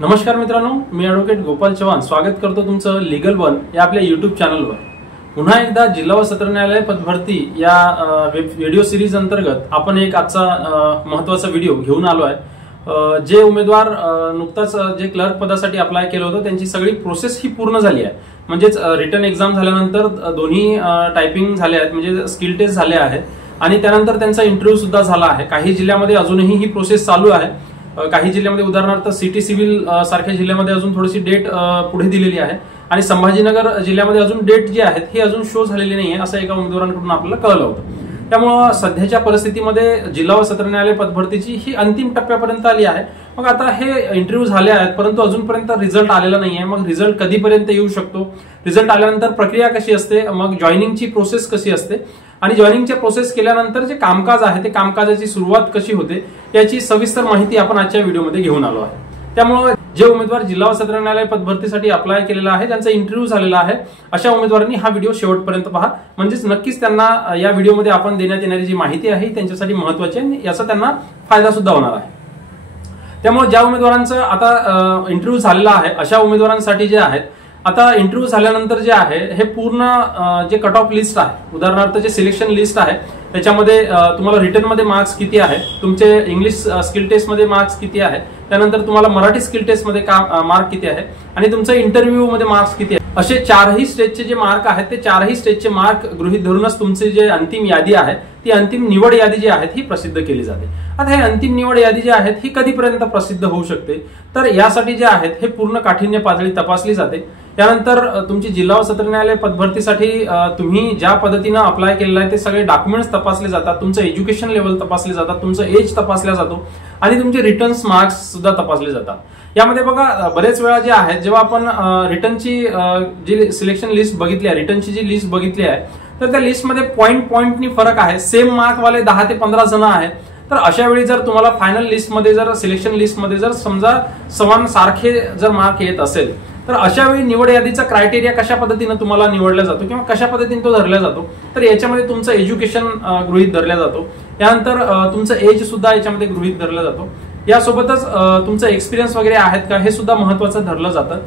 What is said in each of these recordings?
नमस्कार मित्रांनो, मी ॲडव्होकेट गोपाल चव्हाण स्वागत करतो तुमचं लीगल वन या आपल्या यूट्यूब चॅनलवर। पुन्हा एकदा जिल्हा व सत्र न्यायालय पदभरती या व्हिडिओ सिरीज अंतर्गत आपण एक आजचा महत्त्वाचा व्हिडिओ घेऊन आलो आहे। जे उमेदवार नुकताच जे क्लर्क पदासाठी अप्लाय केलं होतं त्यांची सगळी प्रोसेस ही पूर्ण झाली आहे। म्हणजेच रिटन एक्झाम झाल्यानंतर दोन्ही टायपिंग झाले आहेत, म्हणजे स्किल टेस्ट झाले आहेत आणि त्यानंतर त्यांचा इंटरव्ह्यू सुद्धा झाला आहे। काही जिल्ह्यामध्ये अजूनही ही प्रोसेस चालू आहे। काही जिल्ह्यामध्ये उदाहरणार्थ सिटी सिव्हिल सारख्या जिल्ह्यामध्ये अजून थोडीशी डेट पुढे दिलेली आहे आणि संभाजीनगर जिल्ह्यामध्ये अजून डेट जी आहेत ही अजून शो झालेली नाहीये असं एका उमेदवारांकडून आपल्याला कळलं होतं। त्यामुळे सध्याच्या परिस्थितीमध्ये जिल्हा व सत्र न्यायालय पदभरतीची ही अंतिम टप्प्यापर्यंत आली आहे। मग आता हे इंटरव्ह्यू झाले आहेत परंतु अजूनपर्यंत रिझल्ट आलेला नाहीये। मग रिझल्ट कधीपर्यंत येऊ शकतो, रिझल्ट आल्यानंतर प्रक्रिया कशी असते, मग जॉईनिंगची प्रोसेस कशी असते आणि जॉईनिंगची प्रोसेस केल्यानंतर जे कामकाज आहे ते कामकाजाची सुरुवात कशी होते याची सविस्तर माहिती आपण आजच्या व्हिडिओमध्ये घेऊन आलो आहे। त्यामुळे जे उमेदवार जिल्हा व सत्र न्यायालय पदभरतीसाठी अप्लाय केलेला आहे, त्यांचा इंटरव्ह्यू झालेला आहे, अशा उमेदवारांनी हा व्हिडिओ शेवटपर्यंत पहा। म्हणजेच नक्कीच त्यांना या व्हिडिओमध्ये आपण देण्यात येणारी जी माहिती आहे त्यांच्यासाठी महत्त्वाची आहे, याचा त्यांना फायदा सुद्धा होणार आहे। त्यामुळे ज्या उमेदवारांचं आता इंटरव्ह्यू झालेला आहे अशा उमेदवारांसाठी जे आहेत आता इंटरव्ह्यू झाल्यानंतर जे आहे हे पूर्ण जे कट ऑफ लिस्ट आहे, उदाहरणार्थ जे सिलेक्शन लिस्ट आहे त्याच्यामध्ये तुम्हाला रिटन मध्ये मार्क्स किती आहेत, तुमचे इंग्लिश स्किल टेस्ट मध्ये मार्क्स किती आहेत, त्यानंतर तुम्हाला मराठी स्किल टेस्ट मध्ये मार्क किती आहे आणि तुमचं इंटरव्ह्यू मध्ये मार्क्स किती आहे, असे चारही स्टेजचे जे मार्क आहेत ते चारही स्टेजचे मार्क गृहीत धरूनच तुमची जे अंतिम यादी आहे ती अंतिम निवड यादी जी आहे ही प्रसिद्ध केली जाते। आता हे अंतिम निवड यादी जी आहे ही कधीपर्यंत प्रसिद्ध होऊ शकते, तर यासाठी जे आहेत हे पूर्ण काठिण्य पातळी तपासली जाते। त्यानंतर तुमची जिल्हा व सत्र न्यायालय पदभरतीसाठी तुम्ही ज्या पद्धतीनं अप्लाय केलेलं आहे ते सगळे डॉक्युमेंट्स तपासले जातात, तुमचं एज्युकेशन लेवल तपासले जातात, तुमचं एज तपासला जातो आणि तुमचे रिटर्न्स मार्क्स सुद्धा तपासले जातात। यामध्ये बघा बरेच वेळा जे आहेत जेव्हा आपण रिटर्नची जी सिलेक्शन लिस्ट बघितली आहे, रिटर्नची जी लिस्ट बघितली आहे तर त्या लिस्टमध्ये पॉइंटनी फरक आहे, सेम मार्क वाले 10 ते 15 जण आहेत। तर अशा वेळी जर तुम्हाला फायनल लिस्टमध्ये जर सिलेक्शन लिस्टमध्ये जर समजा समान सारखे जर मार्क येत असेल तर अशा वेळी निवड यादीचा क्रायटेरिया कशा पद्धतीने तुम्हाला निवडला जातो किंवा कशा पद्धतीने तो धरला जातो, तर याच्यामध्ये तुमचं एज्युकेशन गृहीत धरला जातो, त्यानंतर तुमचं एज सुद्धा याच्यामध्ये गृहीत धरला जातो, यासोबतच तुमचं एक्सपिरियन्स वगैरे आहेत का हे सुद्धा महत्त्वाचं धरलं जातं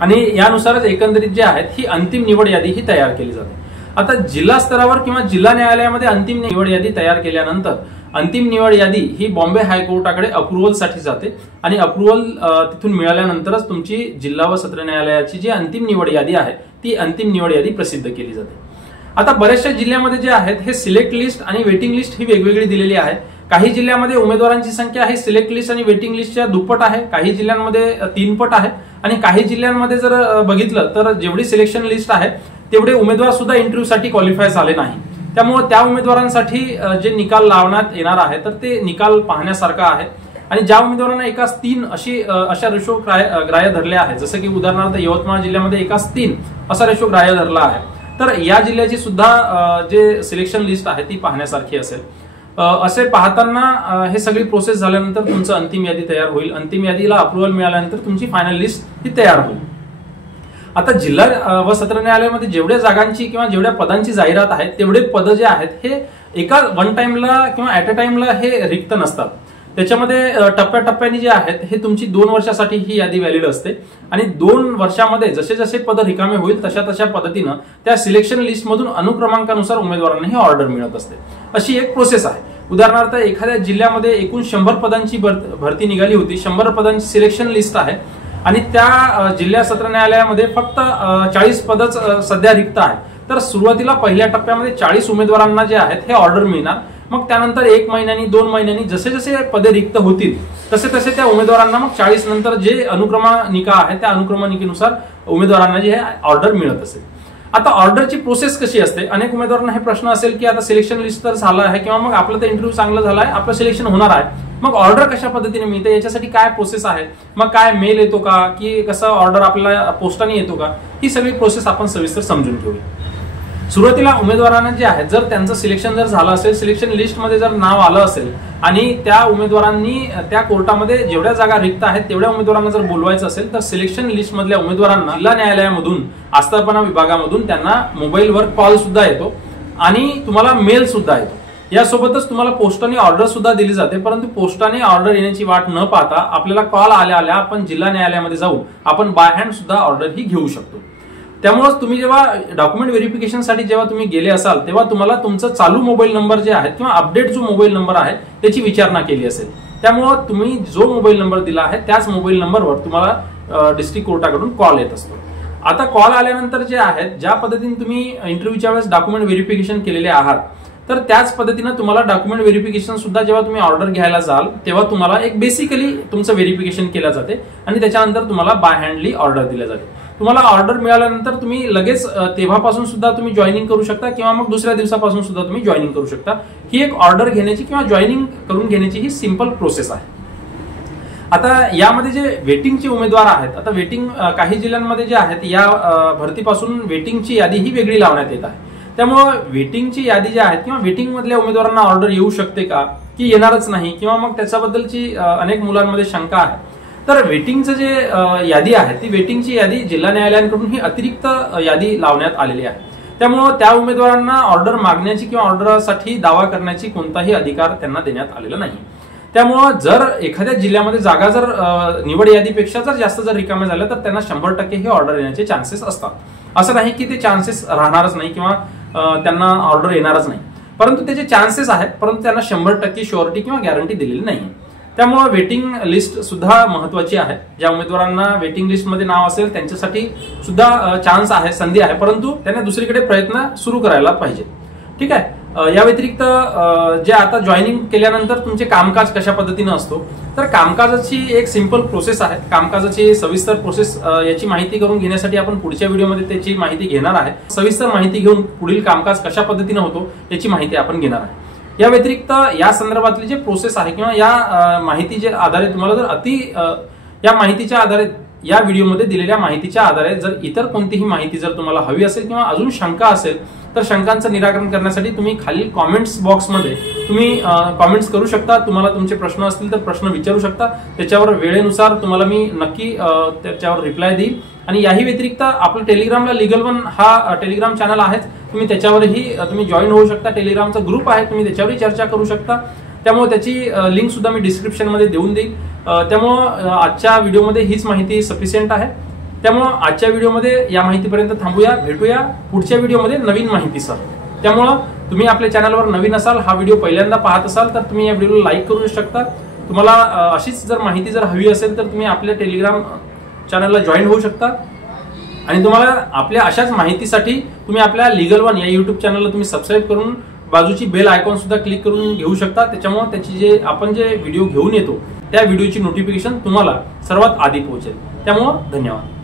आणि यानुसारच एकंदरीत जे आहेत ही अंतिम निवड यादी ही तयार केली जाते। आता जिल्हा स्तरावर किंवा जिल्हा न्यायालयामध्ये अंतिम निवड यादी तयार केल्यानंतर अंतिम निवड यादी ही बॉम्बे हायकोर्टाकडे अप्रुव्हलसाठी जाते आणि अप्रुव्हल तिथून मिळाल्यानंतरच तुमची जिल्हा व सत्र न्यायालयाची जी अंतिम निवड यादी आहे ती अंतिम निवड यादी प्रसिद्ध केली जाते। आता बऱ्याचशा जिल्ह्यामध्ये जे आहेत हे सिलेक्ट लिस्ट आणि वेटिंग लिस्ट ही वेगवेगळी दिलेली आहे। काही जिल्ह्यामध्ये उमेदवारांची संख्या ही सिलेक्ट लिस्ट आणि वेटिंग लिस्टच्या दुप्पट आहे, काही जिल्ह्यांमध्ये 3 पट आहे आणि काही जिल्ह्यांमध्ये जर बघितलं तर जेवढी सिलेक्शन लिस्ट आहे तेवढे उमेदवार सुद्धा इंटरव्ह्यूसाठी क्वालिफाय झाले नाही। त्यामुळे त्या उमेदवारांसाठी जे निकाल लावण्यात येणार आहे तर ते निकाल पाहण्यासारखा आहे आणि ज्या उमेदवारांना एकाच 3 अशा रेशो ग्राह्य धरले आहे, जसं की उदाहरणार्थ यवतमाळ जिल्ह्यामध्ये एकाच 3 असा रेशो ग्राह्य धरला आहे, तर या जिल्ह्याची सुद्धा जे सिलेक्शन लिस्ट आहे ती पाहण्यासारखी असेल। असे पाहताना हे सगळी प्रोसेस झाल्यानंतर तुमचं अंतिम यादी तयार होईल, अंतिम यादीला अप्रुव्हल मिळाल्यानंतर तुमची फायनल लिस्ट ही तयार होईल। आता जिल्हा व सत्र न्यायालयामध्ये जेवढ्या जागांची किंवा जेवढ्या पदांची जाहिरात आहे तेवढे पद जे आहेत हे एका वन टाइमला किंवा ऍट अ टाइमला हे रिक्त नसतात, त्याच्यामध्ये टप्प्याटप्प्याने जे आहेत हे तुमची 2 वर्षासाठी ही यादी व्हॅलिड असते आणि 2 वर्षामध्ये जसे जसे पद रिकामे होईल तशा तशा पद्धतीनं त्या सिलेक्शन लिस्टमधून अनुक्रमांकानुसार उमेदवारांना ही ऑर्डर मिळत असते, अशी एक प्रोसेस आहे। उदाहरणार्थ एखाद्या जिल्ह्यामध्ये एकूण 100 पदांची भरती निघाली होती, 100 पदांची सिलेक्शन लिस्ट आहे आणि त्या जिल्हा सत्र न्यायालयामध्ये फक्त 40 पदच सध्या रिक्त आहे, तर सुरुवातीला पहिल्या टप्प्यामध्ये 40 उमेदवारांना जे आहेत हे ऑर्डर मिळणार। मग त्यानंतर 1 महिन्यानी 2 महिन्यानी जसे जसे पदे रिक्त होतील तसे तसे त्या उमेदवारांना मग 40 नंतर जे अनुक्रमानिका आहे त्या अनुक्रमानिकेनुसार उमेदवारांना जे ऑर्डर मिळत असेल। आता ऑर्डरची प्रोसेस कशी असते, अनेक उमेदवारांना हे प्रश्न असेल की आता सिलेक्शन लिस्ट तर झालं आहे किंवा मग आपलं तर इंटरव्ह्यू चांगलं झालं आहे, आपलं सिलेक्शन होणार आहे, मग ऑर्डर कशा पद्धतीने मिळते, याच्यासाठी काय प्रोसेस आहे, मग काय मेल येतो का की कसं ऑर्डर आपल्याला पोस्टाने येतो का, ही सगळी प्रोसेस आपण सविस्तर समजून घेऊया। सुरुवातीला उमेदवारांना जे आहे जर त्यांचं सिलेक्शन जर झालं असेल, सिलेक्शन लिस्टमध्ये जर नाव आलं असेल आणि त्या उमेदवारांनी त्या कोर्टामध्ये जेवढ्या जागा रिक्त आहेत तेवढ्या उमेदवारांना जर बोलवायचं असेल तर सिलेक्शन लिस्ट मधल्या उमेदवारांना जिल्हा न्यायालयामधून आस्थापना विभागामधून त्यांना मोबाईलवर कॉल सुद्धा येतो आणि तुम्हाला मेल सुद्धा येतो। यासोबतच तुम्हाला पोस्टाने ऑर्डर सुद्धा दिली जाते, परंतु पोस्टाने ऑर्डर येण्याची वाट न पाहता आपल्याला कॉल आल्या आपण जिल्हा न्यायालयामध्ये जाऊन आपण बाय हँड सुद्धा ऑर्डर ही घेऊ शकतो। त्यामुळे तुम्ही जेव्हा डॉक्युमेंट व्हेरिफिकेशनसाठी जेव्हा तुम्ही गेले असाल तेव्हा तुम्हाला तुमचं चालू मोबाईल नंबर जे आहेत किंवा अपडेट जो मोबाईल नंबर आहे त्याची विचारणा केली असेल। त्यामुळे तुम्ही जो मोबाईल नंबर दिला आहे त्याच मोबाईल नंबरवर तुम्हाला डिस्ट्रिक्ट कोर्टाकडून कॉल येत असतो। आता कॉल आल्यानंतर जे आहेत ज्या पद्धतीने तुम्ही इंटरव्ह्यूच्या वेळेस डॉक्युमेंट व्हेरिफिकेशन केलेले आहात तर त्याच पद्धतीने तुम्हाला डॉक्युमेंट व्हेरिफिकेशन सुद्धा जेव्हा तुम्ही ऑर्डर घ्यायला जाल तेव्हा तुम्हाला एक बेसिकली तुमचं व्हेरिफिकेशन केलं जाते आणि त्याच्यानंतर तुम्हाला बाय हँडली ऑर्डर दिल्या जाते। तुम्हाला ऑर्डर मिळाल्यानंतर तुम्ही लगेच तेव्हापासून सुद्धा तुम्ही जॉईनिंग करू शकता किंवा मग दुसऱ्या दिवसापासून सुद्धा तुम्ही जॉईनिंग करू शकता। ही एक ऑर्डर घेण्याची किंवा जॉईनिंग करून घेण्याची ही सिंपल प्रोसेस आहे। आता यामध्ये जे वेटिंगचे उमेदवार आहेत, आता वेटिंग काही जिल्ह्यांमध्ये जे आहेत या भरतीपासून वेटिंगची यादी ही वेगळी लावण्यात येत आहे। त्यामुळे वेटिंगची यादी जी आहे किंवा वेटिंग मधल्या उमेदवारांना ऑर्डर येऊ शकते का की येणारच नाही किंवा मग त्याच्याबद्दलची अनेक मुलांमध्ये शंका आहे। तर वेटिंगचं जे यादी आहे ती वेटिंगची यादी जिल्हा न्यायालयांकडून ही अतिरिक्त यादी लावण्यात आलेली आहे। त्यामुळे त्या उमेदवारांना ऑर्डर मागण्याची किंवा ऑर्डरसाठी दावा करण्याची कोणताही अधिकार त्यांना देण्यात आलेला नाही। त्यामुळे जर एखाद्या जिल्ह्यामध्ये जागा जर निवड यादीपेक्षा जर जास्त जर रिकाम्या झाल्या तर त्यांना 100% हे ऑर्डर येण्याचे चान्सेस असतात। असं नाही की ते चान्सेस राहणारच नाही किंवा त्यांना ऑर्डर येणारच नाही, परंतु त्याचे चान्सेस आहेत, परंतु त्यांना 100% शुअरिटी किंवा गॅरंटी दिलेली नाही। त्यामुळे वेटिंग लिस्ट सुद्धा महत्वाची आहे। ज्या उमेदवारांना वेटिंग लिस्टमध्ये नाव असेल त्यांच्यासाठी सुद्धा चान्स आहे, संधी आहे, परंतु त्यांना दुसरीकडे प्रयत्न सुरू करायला पाहिजे। ठीक आहे। या व्यतिरिक्त जे आता जॉईनिंग केल्यानंतर तुमचे कामकाज कशा पद्धतीने असतो तर कामकाजाची एक सिंपल प्रोसेस आहे। कामकाजाची सविस्तर प्रोसेस याची माहिती करून घेण्यासाठी आपण पुढच्या व्हिडिओमध्ये त्याची माहिती घेणार आहे। सविस्तर माहिती घेऊन पुढील कामकाज कशा पद्धतीने होतो याची माहिती आपण घेणार आहे। या व्यतिरिक्त या संदर्भातली जे प्रोसेस आहे किंवा या माहितीच्या आधारे तुम्हाला जर या माहितीच्या आधारे या व्हिडिओमध्ये दिलेल्या माहितीच्या आधारे जर इतर कोणतीही माहिती जर तुम्हाला हवी असेल किंवा अजून शंका असेल तर शंकांचं निराकरण करण्यासाठी तुम्ही खालील कॉमेंट्स बॉक्समध्ये तुम्ही कॉमेंट्स करू शकता। तुम्हाला तुमचे प्रश्न असतील तर प्रश्न विचारू शकता, त्याच्यावर वेळेनुसार तुम्हाला मी नक्की त्याच्यावर रिप्लाय देईल। आणि याही व्यतिरिक्त आपलं टेलिग्रामला लीगल वन हा टेलिग्राम चॅनल आहे, तुम्ही त्याच्यावरही तुम्ही जॉईन होऊ शकता। टेलिग्रामचा ग्रुप आहे, तुम्ही त्याच्यावरही चर्चा करू शकता। त्यामुळे त्याची लिंक सुद्धा मी डिस्क्रिप्शन मध्ये देऊन देईल। त्यामुळे आजच्या व्हिडिओमध्ये हीच माहिती सफिशियंट आहे। त्यामुळे आजच्या व्हिडिओमध्ये या माहितीपर्यंत थांबूया, भेटूया पुढच्या व्हिडिओमध्ये नवीन माहितीसह। त्यामुळे तुम्ही आपल्या चॅनलवर नवीन असाल, हा व्हिडिओ पहिल्यांदा पाहत असाल तर तुम्ही या व्हिडिओला लाईक करू शकता। तुम्हाला अशीच जर माहिती जर हवी असेल तर तुम्ही आपल्या टेलिग्राम चॅनलला जॉईन होऊ शकता आणि तुम्हाला आपल्या अशाच माहितीसाठी तुम्ही आपल्या लीगल वन या युट्यूब चॅनलला तुम्ही सबस्क्राईब करून बाजूची बेल आयकॉन सुद्धा क्लिक करून घेऊ शकता। त्याच्यामुळे त्याची आपण जे व्हिडिओ घेऊन येतो त्या व्हिडिओची नोटिफिकेशन तुम्हाला सर्वात आधी पोहोचेल। त्यामुळे धन्यवाद।